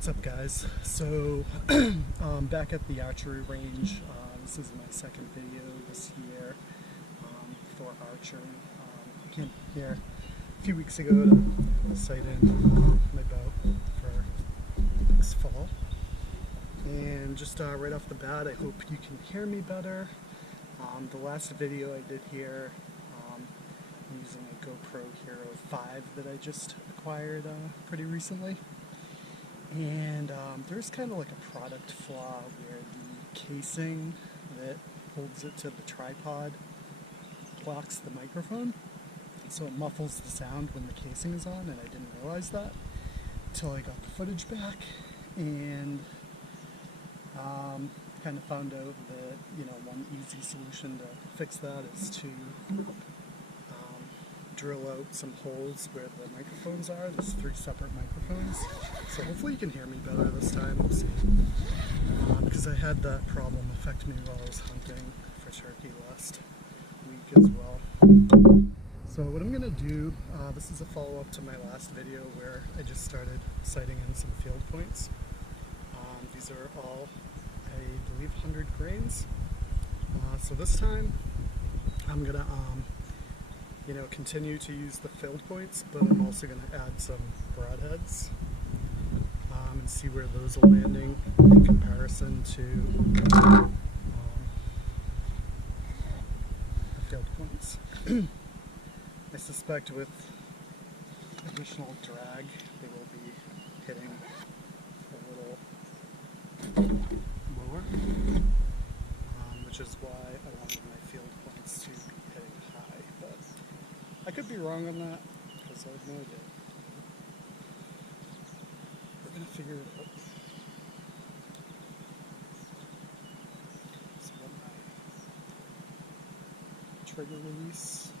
What's up, guys? So back at the archery range. This is my second video this year for archery. I came here a few weeks ago to sight in my bow for next fall. And just right off the bat, I hope you can hear me better. The last video I did here, I'm using a GoPro Hero 5 that I just acquired pretty recently. And there's kind of like a product flaw where the casing that holds it to the tripod blocks the microphone, so it muffles the sound when the casing is on, and I didn't realize that until I got the footage back, and kind of found out that, you know, one easy solution to fix that is to drill out some holes where the microphones are. There's 3 separate microphones, so hopefully you can hear me better this time. We'll see. Because I had that problem affect me while I was hunting for turkey last week as well. So what I'm going to do, this is a follow-up to my last video where I just started sighting in some field points. These are all, I believe, 100 grains. So this time I'm going to continue to use the field points, but I'm also going to add some broadheads and see where those are landing in comparison to the field points. I suspect with additional drag they will be hitting a little lower, which is why I wanted my field points to be hitting high, but I could be wrong on that, because I have no idea. We're going to figure it out. So I got my trigger release.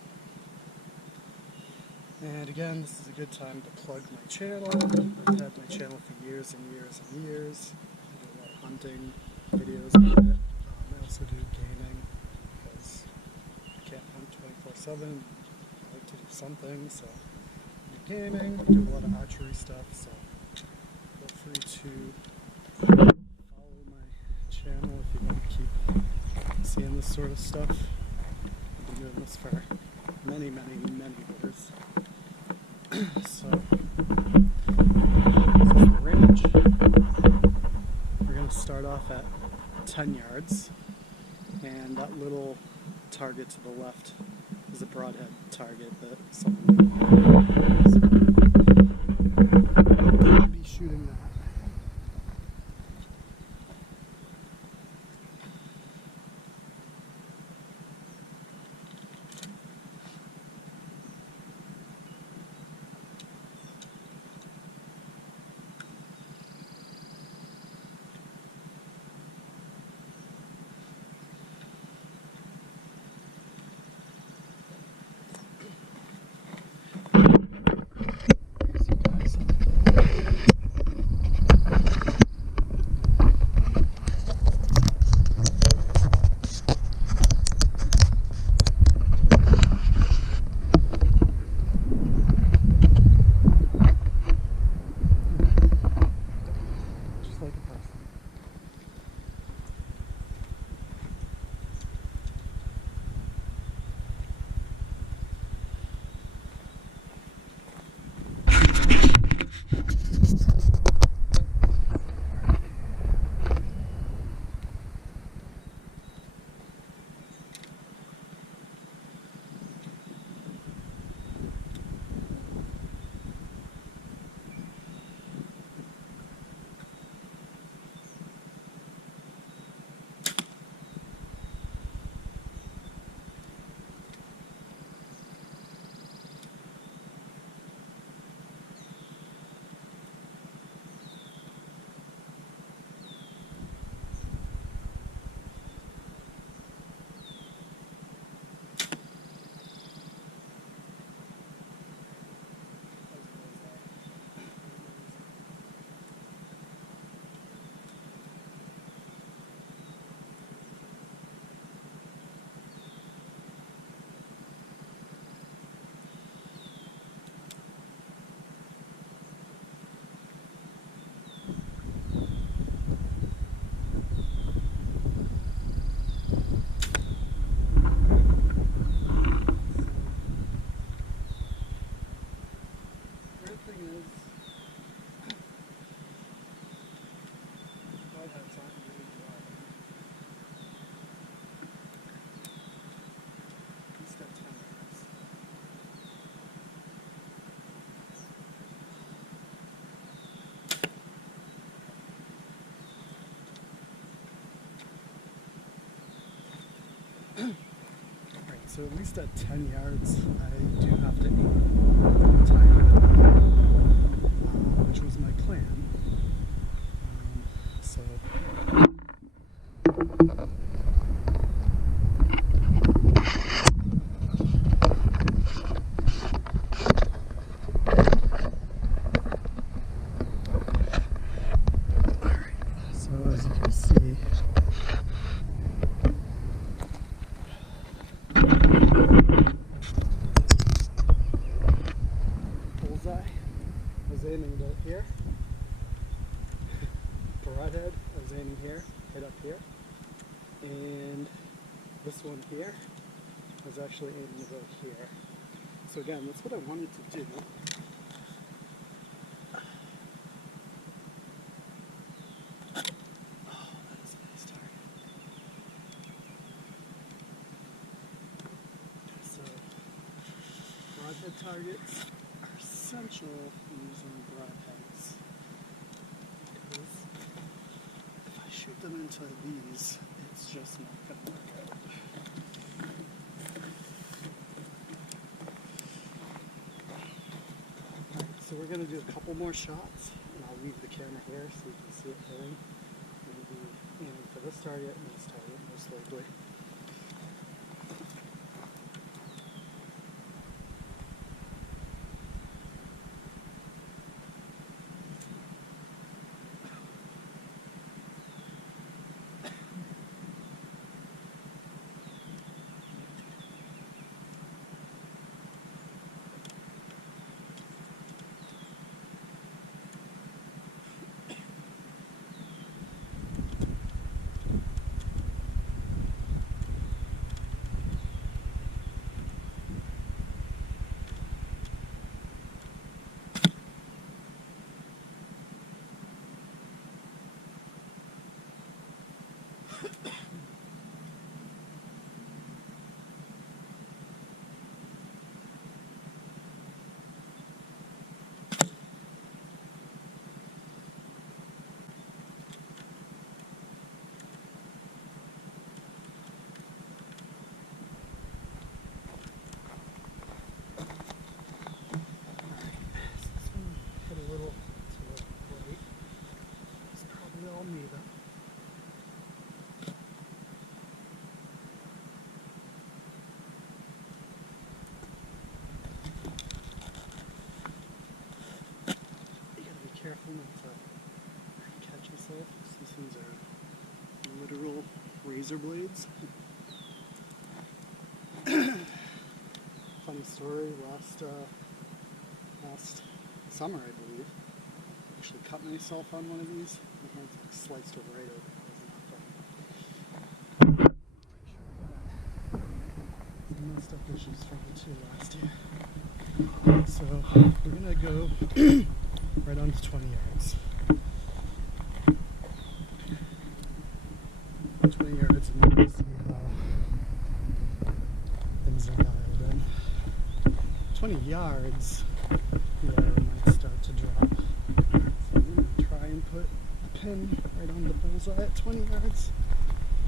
And again, this is a good time to plug my channel. I've had my channel for years and years and years. I do a lot of hunting videos on it. I also do gaming, because I can't hunt 24/7. I like to do something, so I do gaming, do a lot of archery stuff, so feel free to follow my channel if you want to keep seeing this sort of stuff. I've been doing this for many years. So, this is the range. We're going to start off at 10 yards, and that little target to the left is a broadhead target that someone will be shooting that. is broadheads aren't really driving. He's got 10 yards. Alright, so at least at 10 yards, I do have to aim tighter, which was my plan. So as you can see, bullseye, I was aiming about here. Broadhead, I was aiming here, right up here. And this one here, I was actually aiming about here. So again, that's what I wanted to do. Broadhead targets are essential using broadheads because if I shoot them into these, it's just not going to work out. Alright, so we're going to do a couple more shots, and I'll leave the camera here so you can see it hitting. I'm going to be aiming for this target and this target most likely. Careful not to catch yourself. These things are literal razor blades. Funny story, last summer I believe, I actually cut myself on one of these. My hands sliced it right open. It was not fun. Some messed up issues from the two last year. So we're gonna go right on to 20 yards. 20 yards, and we'll see how things are dialed in. 20 yards, the arrow might start to drop. So I'm going to try and put a pin right on the bullseye at 20 yards.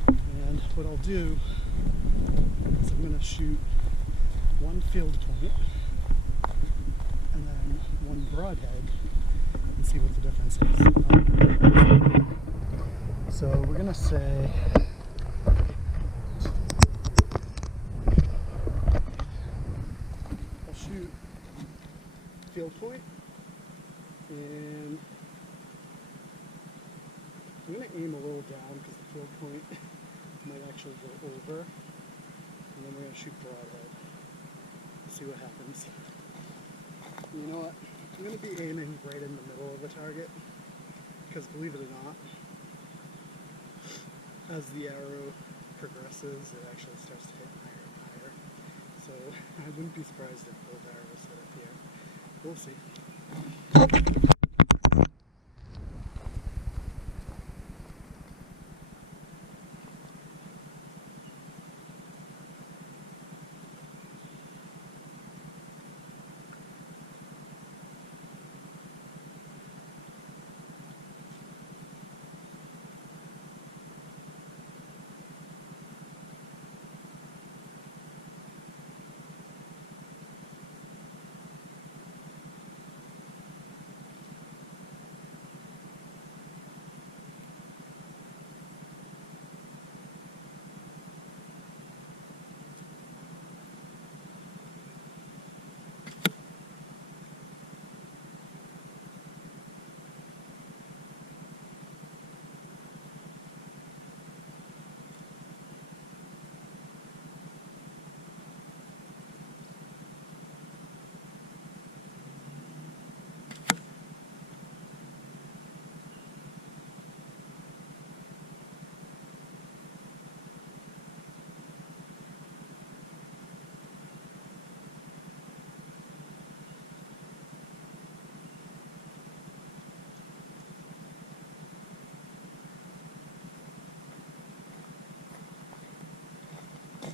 And what I'll do is I'm going to shoot one field point and then one broadhead and see what the difference is. So we're going to say I'll shoot field point, and I'm going to aim a little down because the field point might actually go over, and then we're going to shoot broadhead. See what happens. You know what? I'm going to be aiming right in the middle of the target because, believe it or not, as the arrow progresses, it actually starts to hit higher and higher. So I wouldn't be surprised if both arrows hit up here. We'll see.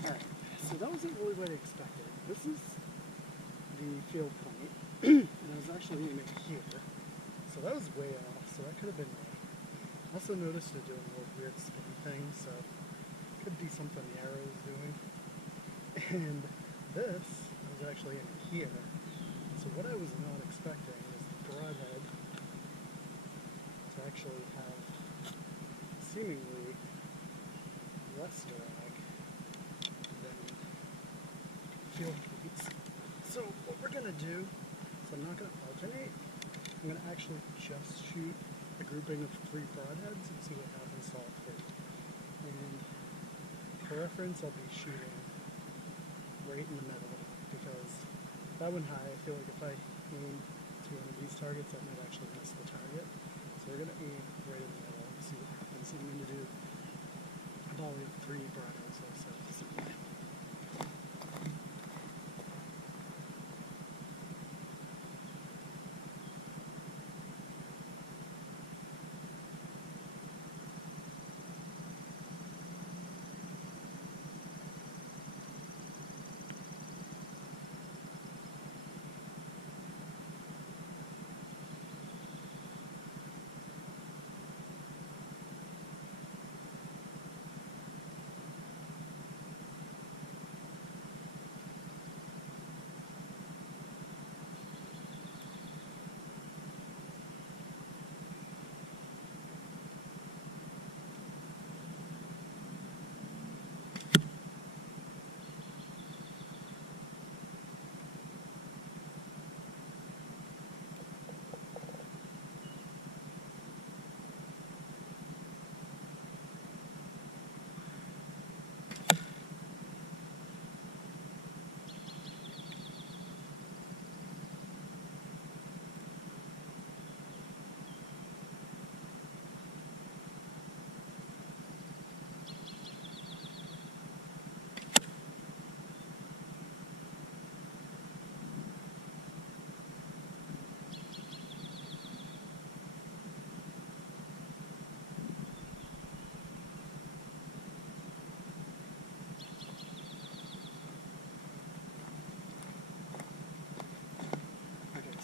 Alright, so that wasn't really what I expected. This is the field point, and I was actually aiming here. So that was way off, so that could have been me. I also noticed it doing a little weird spin thing, so it could be something the arrow is doing. And this, I was actually aiming here. So what I was not expecting is the broadhead to actually have seemingly less drag than field points. So what we're going to do is I'm not going to alternate. I'm going to actually just shoot a grouping of 3 broadheads and see what happens to all 3. And for reference, I'll be shooting right in the middle, because if I went high, I feel like if I aim to one of these targets, I might actually miss the target. So we're going to aim right in the middle and see what happens. So I'm going to do a volley of 3 broadheads also to see.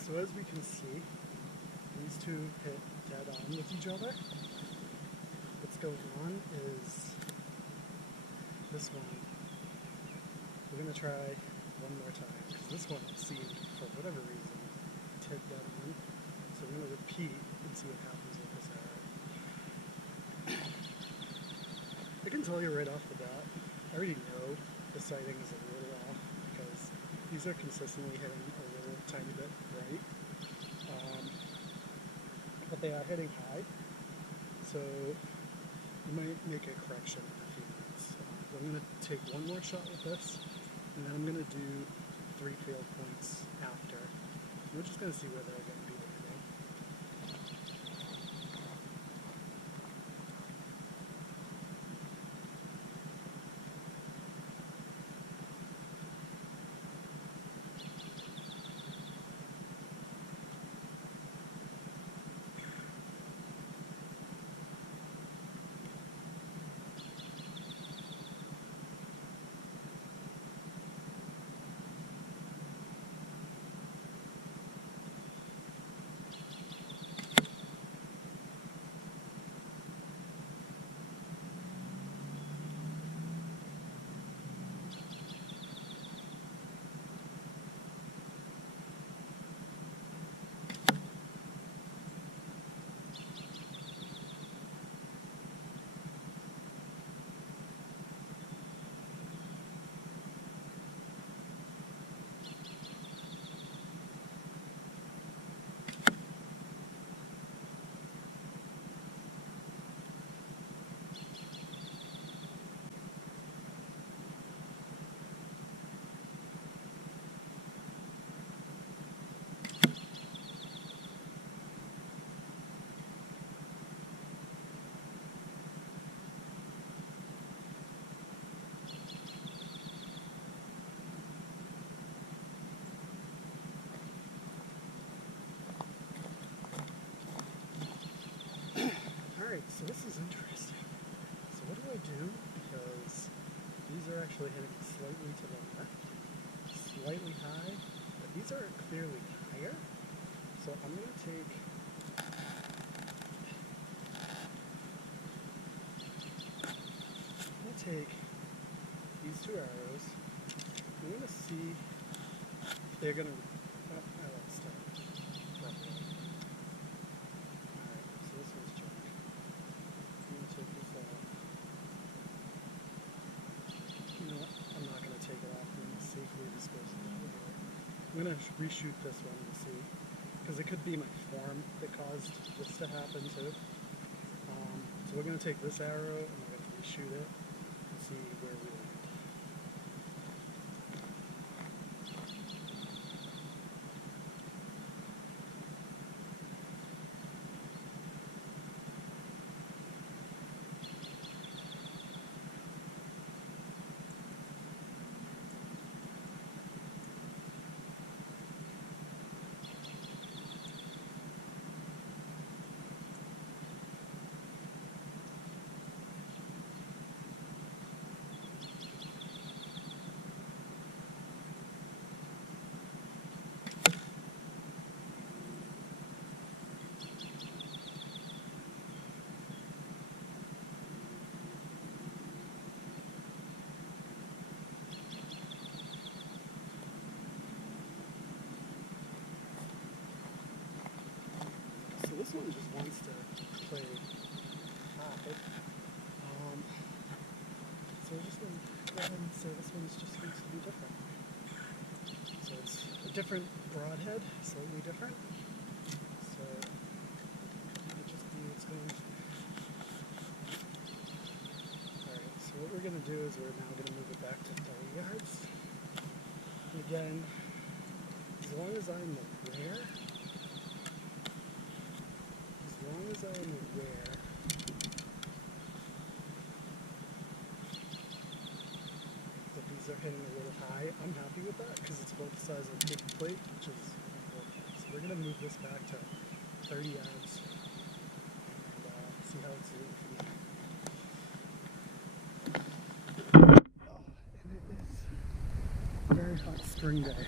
So as we can see, these two hit dead on with each other. What's going on is this one, we're going to try one more time, because this one seemed, for whatever reason, to hit dead on. So we're going to repeat and see what happens with this arrow. I can tell you right off the bat, I already know the sighting is a little off, because these are consistently hitting a little tiny bit right, but they are hitting high, so you might make a correction in a few minutes. I'm going to take one more shot with this, and then I'm going to do 3 field points after. We're just going to see where they're going to be landing. So this is interesting. So what do I do? Because these are actually hitting slightly to the left, slightly high, but these are clearly higher. So I'm going to take these two arrows. I'm going to see if they're going to. Oh, let's start. Alright, so this one's junk. I'm going to take this off. You know what? I'm not going to take it off. I'm going to safely dispose of it over here. I'm going to reshoot this one to see. Because it could be my form that caused this to happen too. So we're going to take this arrow and we're going to reshoot it and see where we land. So this one just wants to play high. So we're just going to go ahead and say this one's just going to be different. So it's a different broadhead, slightly different. So it just be its own. Alright, so what we're going to do is we're now going to move it back to 30 yards. And again, as long as I'm aware that these are hitting a little high, I'm happy with that because it's both sides of the paper plate, which is important. So we're going to move this back to 30 yards and see how it's doing for me. And it is a very hot spring day.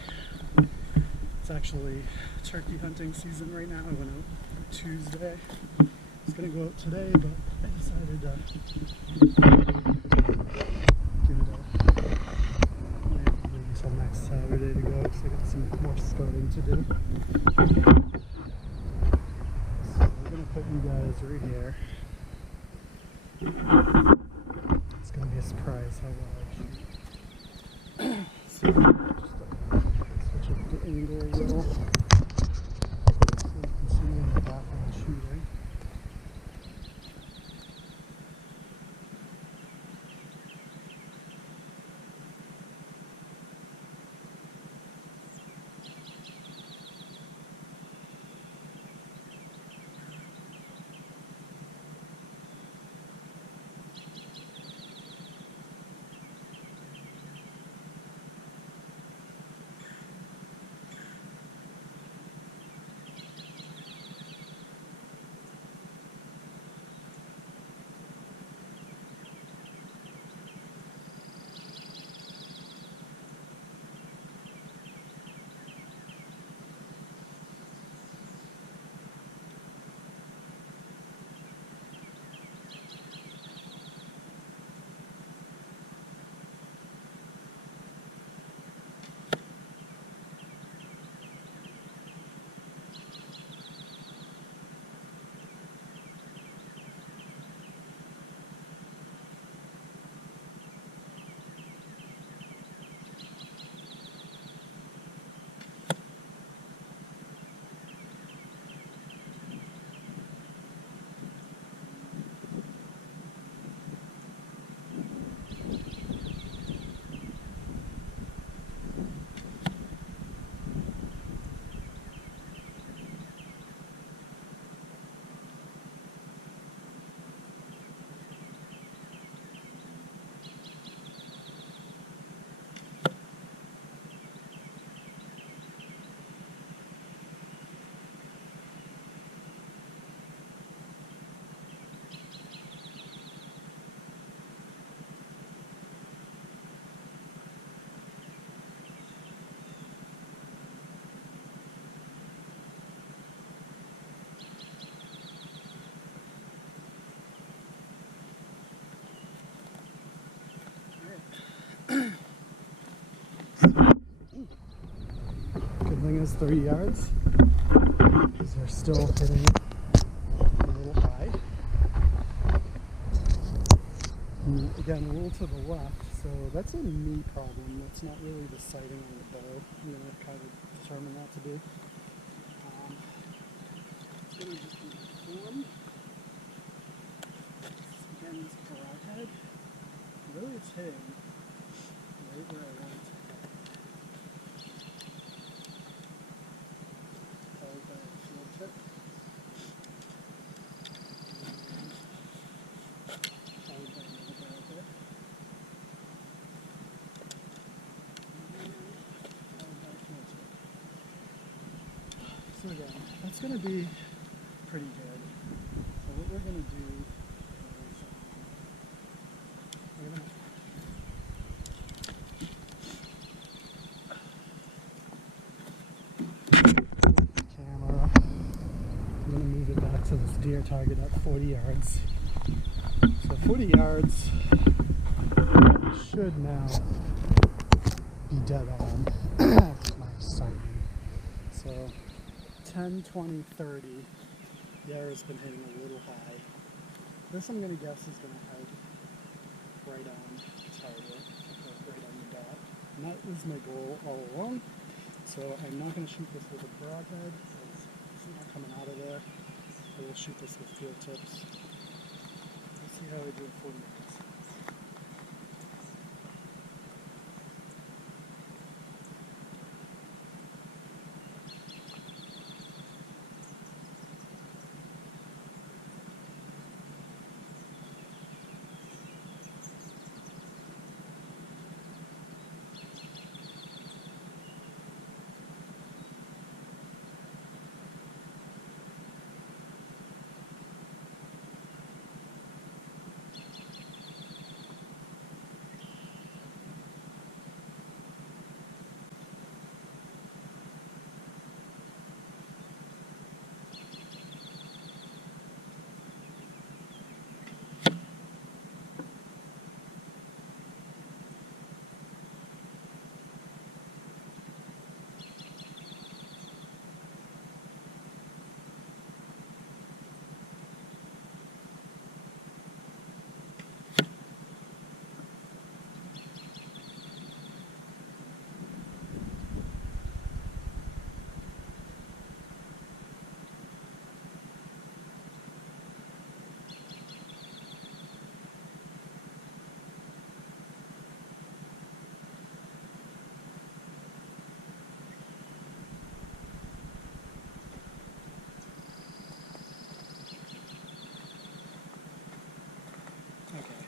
It's actually turkey hunting season right now. I went out Tuesday. I was going to go out today, but I decided to give it wait until next Saturday to go because I got some more scouting to do. So we're going to put you guys right here. It's going to be a surprise how well I shoot. So just switch up the angle a little. In the back when I'm shooting. Good thing is 30 yards, because they're still hitting a little high. And again, a little to the left, so that's a me problem. That's not really the sighting on the bow. I'm going to kind of determine that to be. It's going to just be form. Again, this broadhead, really it's hitting right where I want it to hit. Followed by a field tip. Followed by another broadhead. Followed by a field tip. So again, that's going to be pretty good. So what we're going to do is we're going to camera. I'm going to move it back to this deer target at 40 yards. So 40 yards should now be dead on my sighting. So 10, 20, 30. The arrow's been hitting a little high. This I'm going to guess is going to head right on target, right on the dot. And that was my goal all along. So I'm not going to shoot this with a broadhead, because it's not coming out of there. I will shoot this with field tips. Let's see how I do at 40 yards.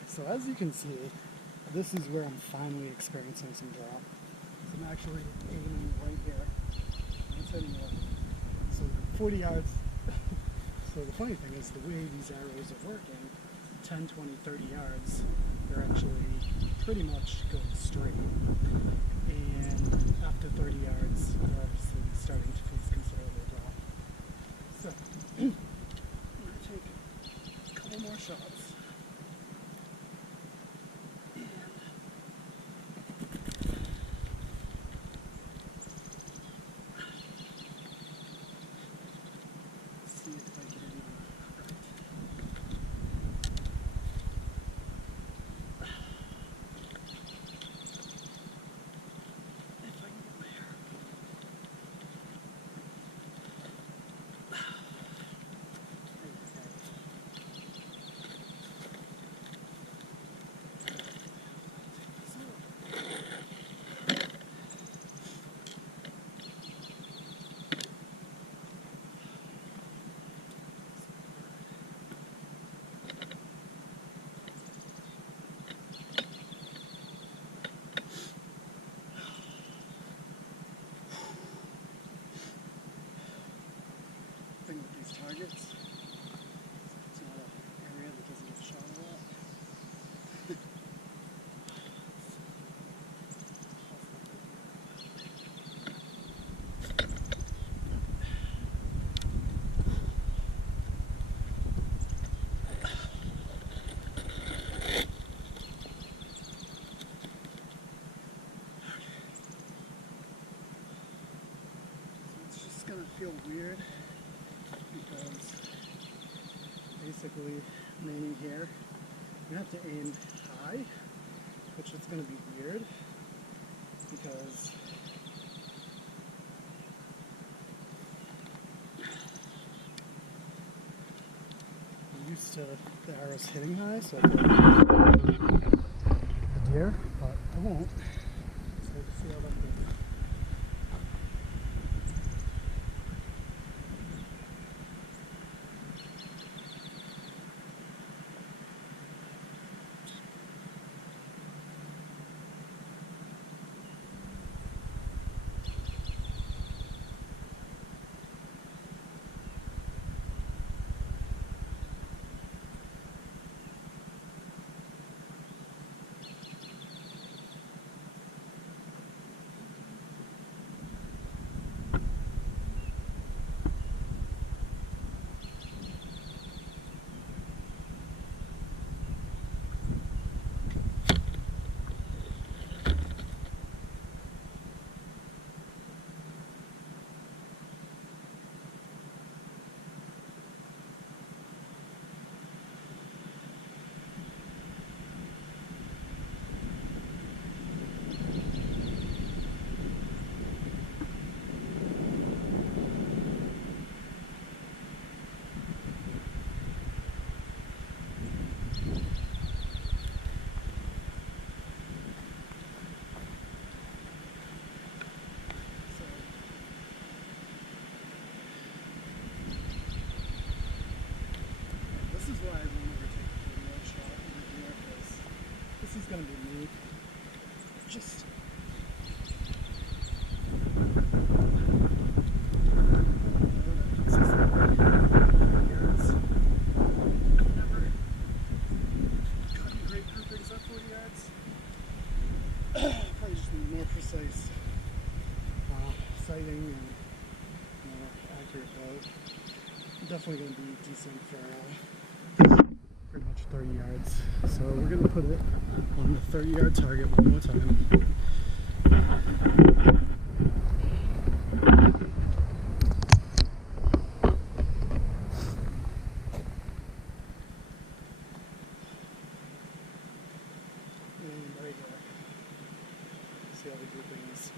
So as you can see, this is where I'm finally experiencing some drop. So I'm actually aiming right here. It's hitting right. So 40 yards. So the funny thing is the way these arrows are working, 10, 20, 30 yards, they're actually pretty much going straight. And after 30 yards, they're obviously starting to face considerable drop. So I'm going to take a couple more shots. Targets. It's not an area that doesn't get shot a lot. feel weird because basically I'm aiming here. You have to aim high, which is going to be weird because I'm used to the arrows hitting high, so I feel like a deer, but I won't. So let's see how that goes. This is why I will never take a video shot over here, because this is going to be me. Just never cutting great groupings at 40 yards. Probably just need more precise sighting and more accurate bow. Definitely going to be decent for pretty much 30 yards. So we're going to put it on the 30-yard target one more time. And right here. See how the grouping is.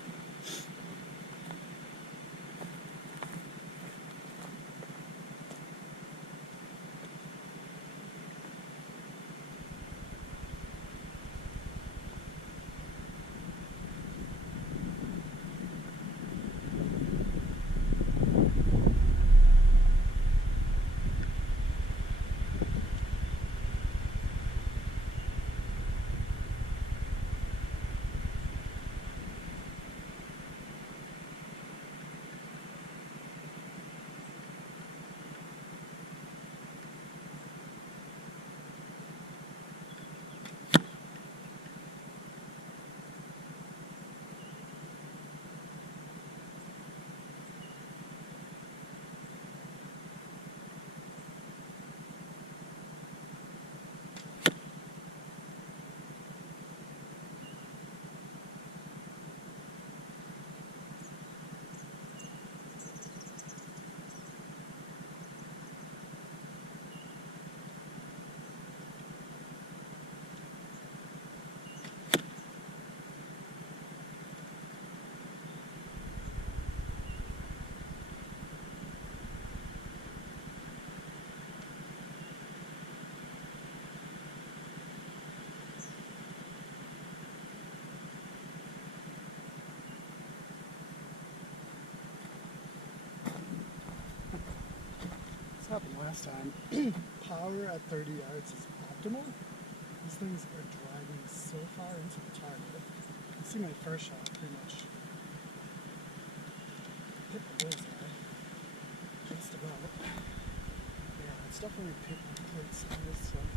Happened last time. Power at 30 yards is optimal. These things are driving so far into the target. You can see my first shot pretty much hit the bullseye. Just about. Yeah, it's definitely picked my plate size, so I'm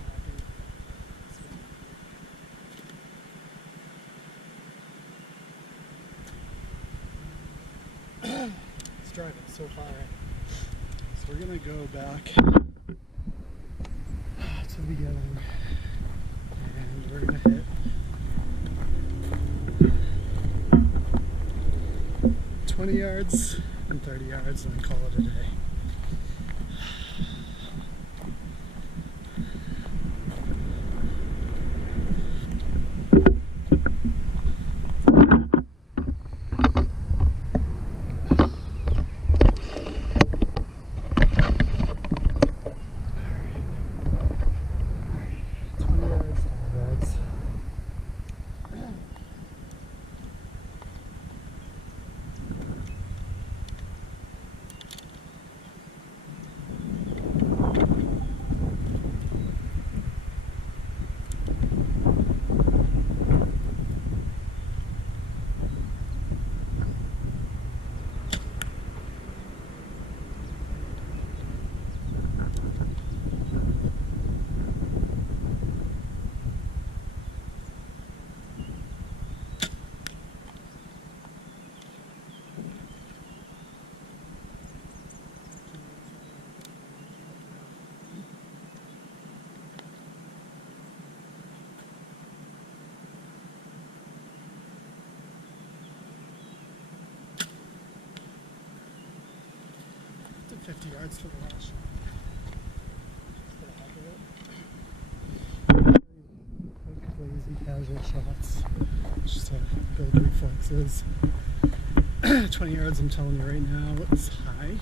happy. It's driving so far in. So we're going to go back to the beginning, and we're going to hit 20 yards and 30 yards and then call it a day. Did 50 yards for the last shot. Quick, lazy, casual shots. Just to build reflexes. 20 yards, I'm telling you right now, it's high.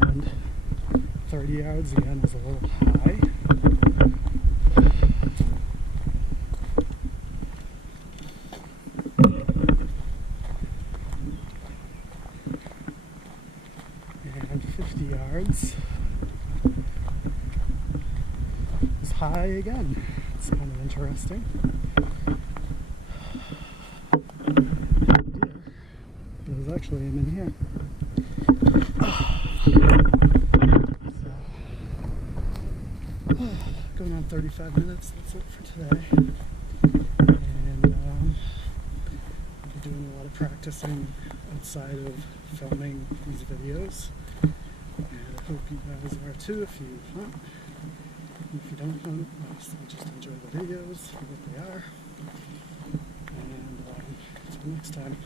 And 30 yards again is a little high. And 50 yards is high again. It's kind of interesting. There's actually him in here. Going on 35 minutes, that's it for today. And I'll be doing a lot of practicing outside of filming these videos. And I hope you guys are too if you hunt. And if you don't hunt, obviously just enjoy the videos for what they are. And until next time.